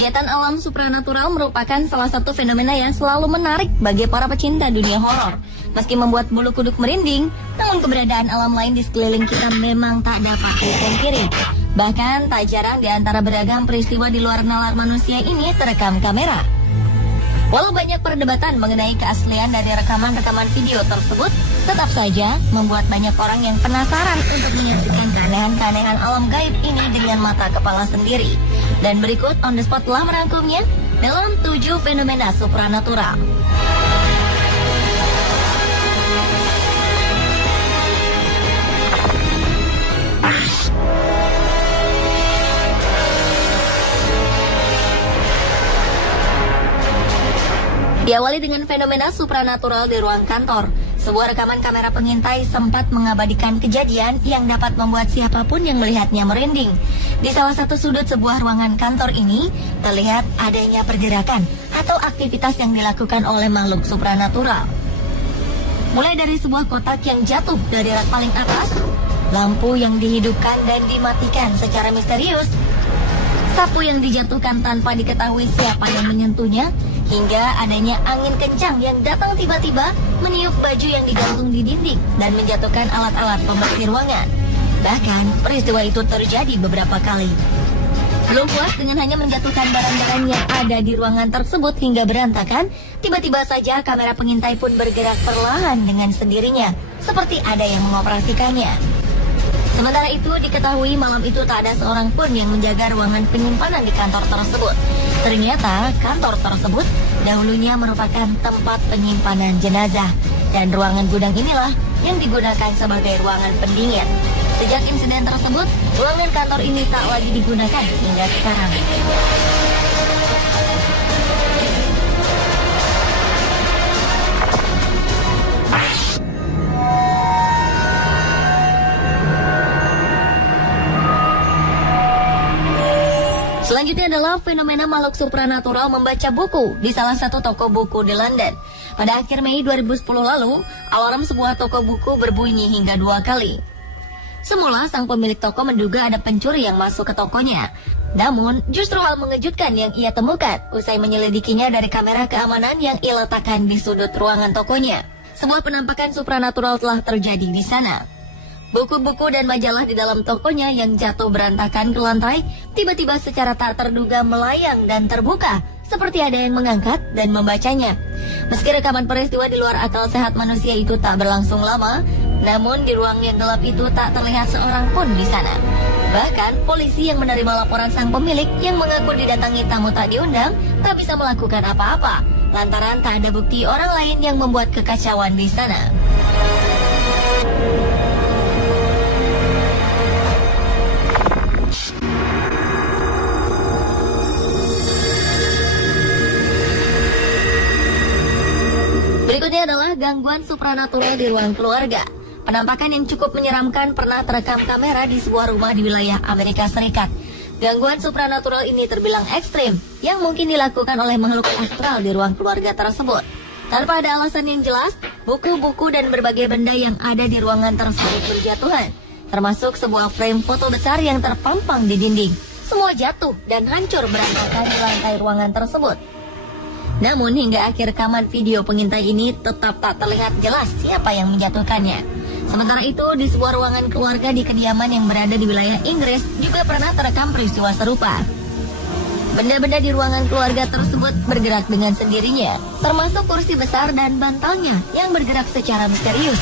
Kegiatan alam supranatural merupakan salah satu fenomena yang selalu menarik bagi para pecinta dunia horor. Meski membuat bulu kuduk merinding, namun keberadaan alam lain di sekeliling kita memang tak dapat dipungkiri. Bahkan tak jarang di antara beragam peristiwa di luar nalar manusia ini terekam kamera. Walau banyak perdebatan mengenai keaslian dari rekaman-rekaman video tersebut, tetap saja membuat banyak orang yang penasaran untuk menyaksikan keanehan-keanehan alam gaib ini dengan mata kepala sendiri. Dan berikut On The Spot telah merangkumnya dalam 7 fenomena supranatural. Diawali dengan fenomena supranatural di ruang kantor. Sebuah rekaman kamera pengintai sempat mengabadikan kejadian yang dapat membuat siapapun yang melihatnya merinding. Di salah satu sudut sebuah ruangan kantor ini, terlihat adanya pergerakan atau aktivitas yang dilakukan oleh makhluk supranatural. Mulai dari sebuah kotak yang jatuh dari rak paling atas, lampu yang dihidupkan dan dimatikan secara misterius, sapu yang dijatuhkan tanpa diketahui siapa yang menyentuhnya, hingga adanya angin kencang yang datang tiba-tiba meniup baju yang digantung di dinding dan menjatuhkan alat-alat pembersih ruangan. Bahkan peristiwa itu terjadi beberapa kali. Belum puas dengan hanya menjatuhkan barang-barang yang ada di ruangan tersebut hingga berantakan, tiba-tiba saja kamera pengintai pun bergerak perlahan dengan sendirinya, seperti ada yang mengoperasikannya. Sementara itu diketahui malam itu tak ada seorang pun yang menjaga ruangan penyimpanan di kantor tersebut. Ternyata kantor tersebut dahulunya merupakan tempat penyimpanan jenazah, dan ruangan gudang inilah yang digunakan sebagai ruangan pendingin. Sejak insiden tersebut, ruangan kantor ini tak lagi digunakan hingga sekarang. Selanjutnya adalah fenomena makhluk supranatural membaca buku di salah satu toko buku di London. Pada akhir Mei 2010 lalu, alarm sebuah toko buku berbunyi hingga 2 kali. Semula sang pemilik toko menduga ada pencuri yang masuk ke tokonya. Namun, justru hal mengejutkan yang ia temukan usai menyelidikinya dari kamera keamanan yang ia letakkan di sudut ruangan tokonya. Sebuah penampakan supranatural telah terjadi di sana. Buku-buku dan majalah di dalam tokonya yang jatuh berantakan ke lantai tiba-tiba secara tak terduga melayang dan terbuka, seperti ada yang mengangkat dan membacanya. Meski rekaman peristiwa di luar akal sehat manusia itu tak berlangsung lama, namun di ruang yang gelap itu tak terlihat seorang pun di sana. Bahkan polisi yang menerima laporan sang pemilik yang mengaku didatangi tamu tak diundang tak bisa melakukan apa-apa lantaran tak ada bukti orang lain yang membuat kekacauan di sana. Berikutnya adalah gangguan supranatural di ruang keluarga. Penampakan yang cukup menyeramkan pernah terekam kamera di sebuah rumah di wilayah Amerika Serikat. Gangguan supranatural ini terbilang ekstrim yang mungkin dilakukan oleh makhluk astral di ruang keluarga tersebut. Tanpa ada alasan yang jelas, buku-buku dan berbagai benda yang ada di ruangan tersebut berjatuhan, termasuk sebuah frame foto besar yang terpampang di dinding. Semua jatuh dan hancur berantakan di lantai ruangan tersebut. Namun hingga akhir rekaman video pengintai ini tetap tak terlihat jelas siapa yang menjatuhkannya. Sementara itu di sebuah ruangan keluarga di kediaman yang berada di wilayah Inggris juga pernah terekam peristiwa serupa. Benda-benda di ruangan keluarga tersebut bergerak dengan sendirinya, termasuk kursi besar dan bantalnya yang bergerak secara misterius.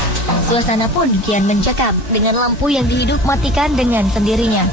Suasana pun kian mencekam dengan lampu yang dihidup matikan dengan sendirinya.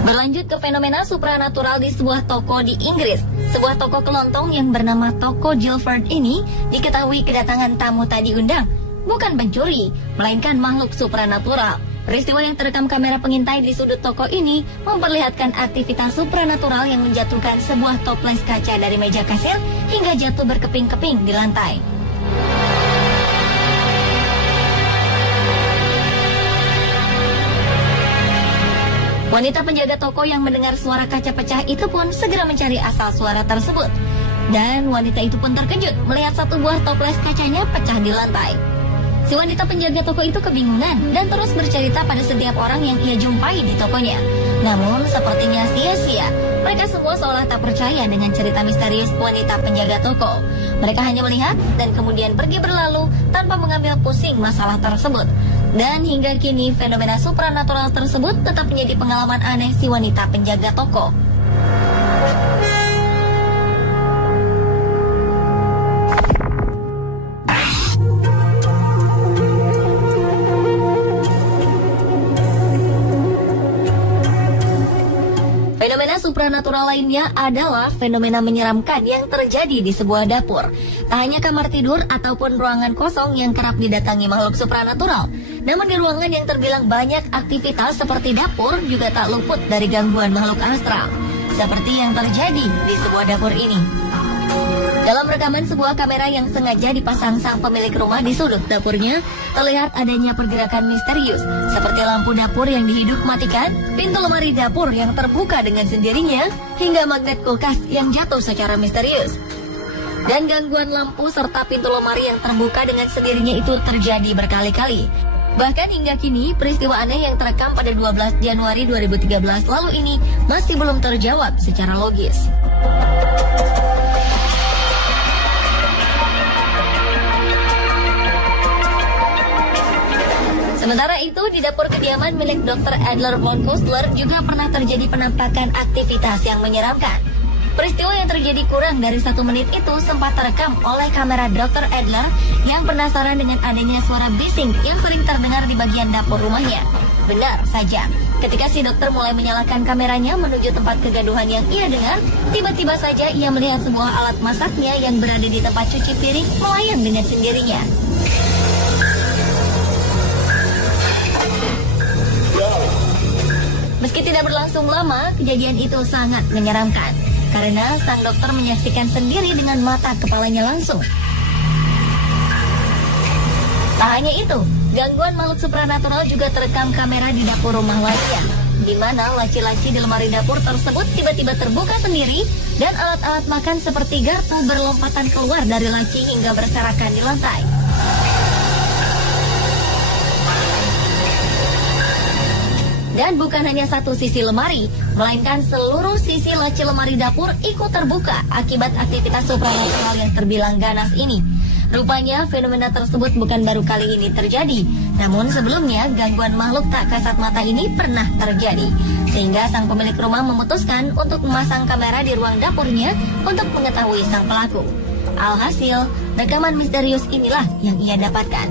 Berlanjut ke fenomena supranatural di sebuah toko di Inggris. Sebuah toko kelontong yang bernama Toko Guildford ini diketahui kedatangan tamu tak diundang. Bukan pencuri, melainkan makhluk supranatural. Peristiwa yang terekam kamera pengintai di sudut toko ini memperlihatkan aktivitas supranatural yang menjatuhkan sebuah toples kaca dari meja kasir hingga jatuh berkeping-keping di lantai. Wanita penjaga toko yang mendengar suara kaca pecah itu pun segera mencari asal suara tersebut. Dan wanita itu pun terkejut melihat satu buah toples kacanya pecah di lantai. Si wanita penjaga toko itu kebingungan dan terus bercerita pada setiap orang yang ia jumpai di tokonya. Namun sepertinya sia-sia. Mereka semua seolah tak percaya dengan cerita misterius wanita penjaga toko. Mereka hanya melihat dan kemudian pergi berlalu tanpa mengambil pusing masalah tersebut. Dan hingga kini fenomena supranatural tersebut tetap menjadi pengalaman aneh si wanita penjaga toko. Fenomena supranatural lainnya adalah fenomena menyeramkan yang terjadi di sebuah dapur. Tak hanya kamar tidur ataupun ruangan kosong yang kerap didatangi makhluk supranatural, namun di ruangan yang terbilang banyak aktivitas seperti dapur juga tak luput dari gangguan makhluk astral, seperti yang terjadi di sebuah dapur ini. Dalam rekaman sebuah kamera yang sengaja dipasang sang pemilik rumah di sudut dapurnya, terlihat adanya pergerakan misterius, seperti lampu dapur yang dihidup matikan, pintu lemari dapur yang terbuka dengan sendirinya, hingga magnet kulkas yang jatuh secara misterius. Dan gangguan lampu serta pintu lemari yang terbuka dengan sendirinya itu terjadi berkali-kali. Bahkan hingga kini, peristiwa aneh yang terekam pada 12 Januari 2013 lalu ini masih belum terjawab secara logis. Sementara itu, di dapur kediaman milik Dr. Adler von Kustler juga pernah terjadi penampakan aktivitas yang menyeramkan. Peristiwa yang terjadi kurang dari 1 menit itu sempat terekam oleh kamera Dr. Adler yang penasaran dengan adanya suara bising yang sering terdengar di bagian dapur rumahnya. Benar saja, ketika si dokter mulai menyalakan kameranya menuju tempat kegaduhan yang ia dengar, tiba-tiba saja ia melihat sebuah alat masaknya yang berada di tempat cuci piring melayang dengan sendirinya. Meski tidak berlangsung lama, kejadian itu sangat menyeramkan karena sang dokter menyaksikan sendiri dengan mata kepalanya langsung. Tak hanya itu, gangguan makhluk supranatural juga terekam kamera di dapur rumah lainnya, di mana laci-laci di lemari dapur tersebut tiba-tiba terbuka sendiri dan alat-alat makan seperti garpu berlompatan keluar dari laci hingga berserakan di lantai. Dan bukan hanya satu sisi lemari, melainkan seluruh sisi laci lemari dapur ikut terbuka akibat aktivitas supranatural yang terbilang ganas ini. Rupanya fenomena tersebut bukan baru kali ini terjadi, namun sebelumnya gangguan makhluk tak kasat mata ini pernah terjadi. Sehingga sang pemilik rumah memutuskan untuk memasang kamera di ruang dapurnya untuk mengetahui sang pelaku. Alhasil, rekaman misterius inilah yang ia dapatkan.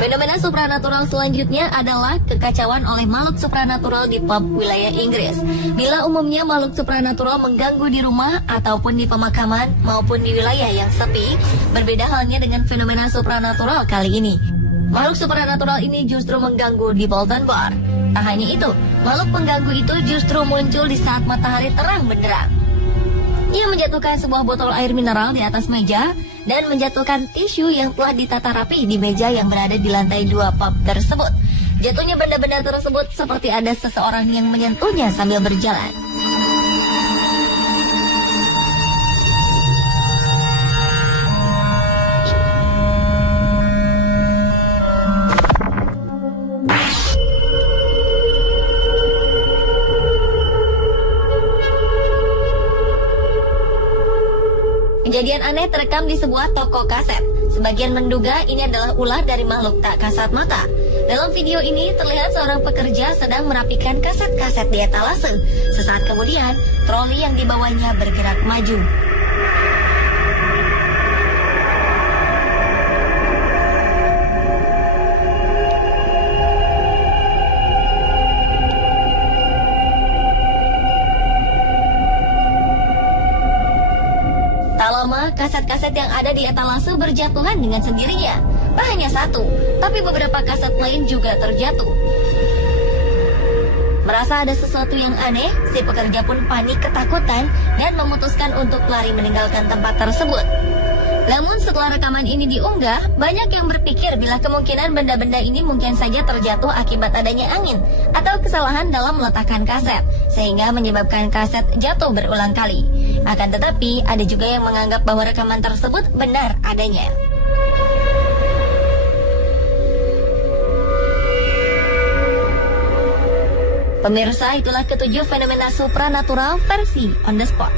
Fenomena supranatural selanjutnya adalah kekacauan oleh makhluk supranatural di pub wilayah Inggris. Bila umumnya makhluk supranatural mengganggu di rumah ataupun di pemakaman maupun di wilayah yang sepi, berbeda halnya dengan fenomena supranatural kali ini. Makhluk supranatural ini justru mengganggu di Bolton Bar. Tak hanya itu, makhluk pengganggu itu justru muncul di saat matahari terang benderang. Ia menjatuhkan sebuah botol air mineral di atas meja dan menjatuhkan tisu yang telah ditata rapi di meja yang berada di lantai 2 pub tersebut. Jatuhnya benda-benda tersebut seperti ada seseorang yang menyentuhnya sambil berjalan. Kejadian aneh terekam di sebuah toko kaset. Sebagian menduga ini adalah ulah dari makhluk tak kasat mata. Dalam video ini terlihat seorang pekerja sedang merapikan kaset-kaset di etalase. Sesaat kemudian, troli yang dibawanya bergerak maju. Kaset-kaset yang ada di etalase berjatuhan dengan sendirinya. Tak hanya satu, tapi beberapa kaset lain juga terjatuh. Merasa ada sesuatu yang aneh, si pekerja pun panik ketakutan dan memutuskan untuk lari meninggalkan tempat tersebut. Namun setelah rekaman ini diunggah, banyak yang berpikir bila kemungkinan benda-benda ini mungkin saja terjatuh akibat adanya angin atau kesalahan dalam meletakkan kaset, sehingga menyebabkan kaset jatuh berulang kali. Akan tetapi, ada juga yang menganggap bahwa rekaman tersebut benar adanya. Pemirsa, itulah ketujuh fenomena supranatural versi On The Spot.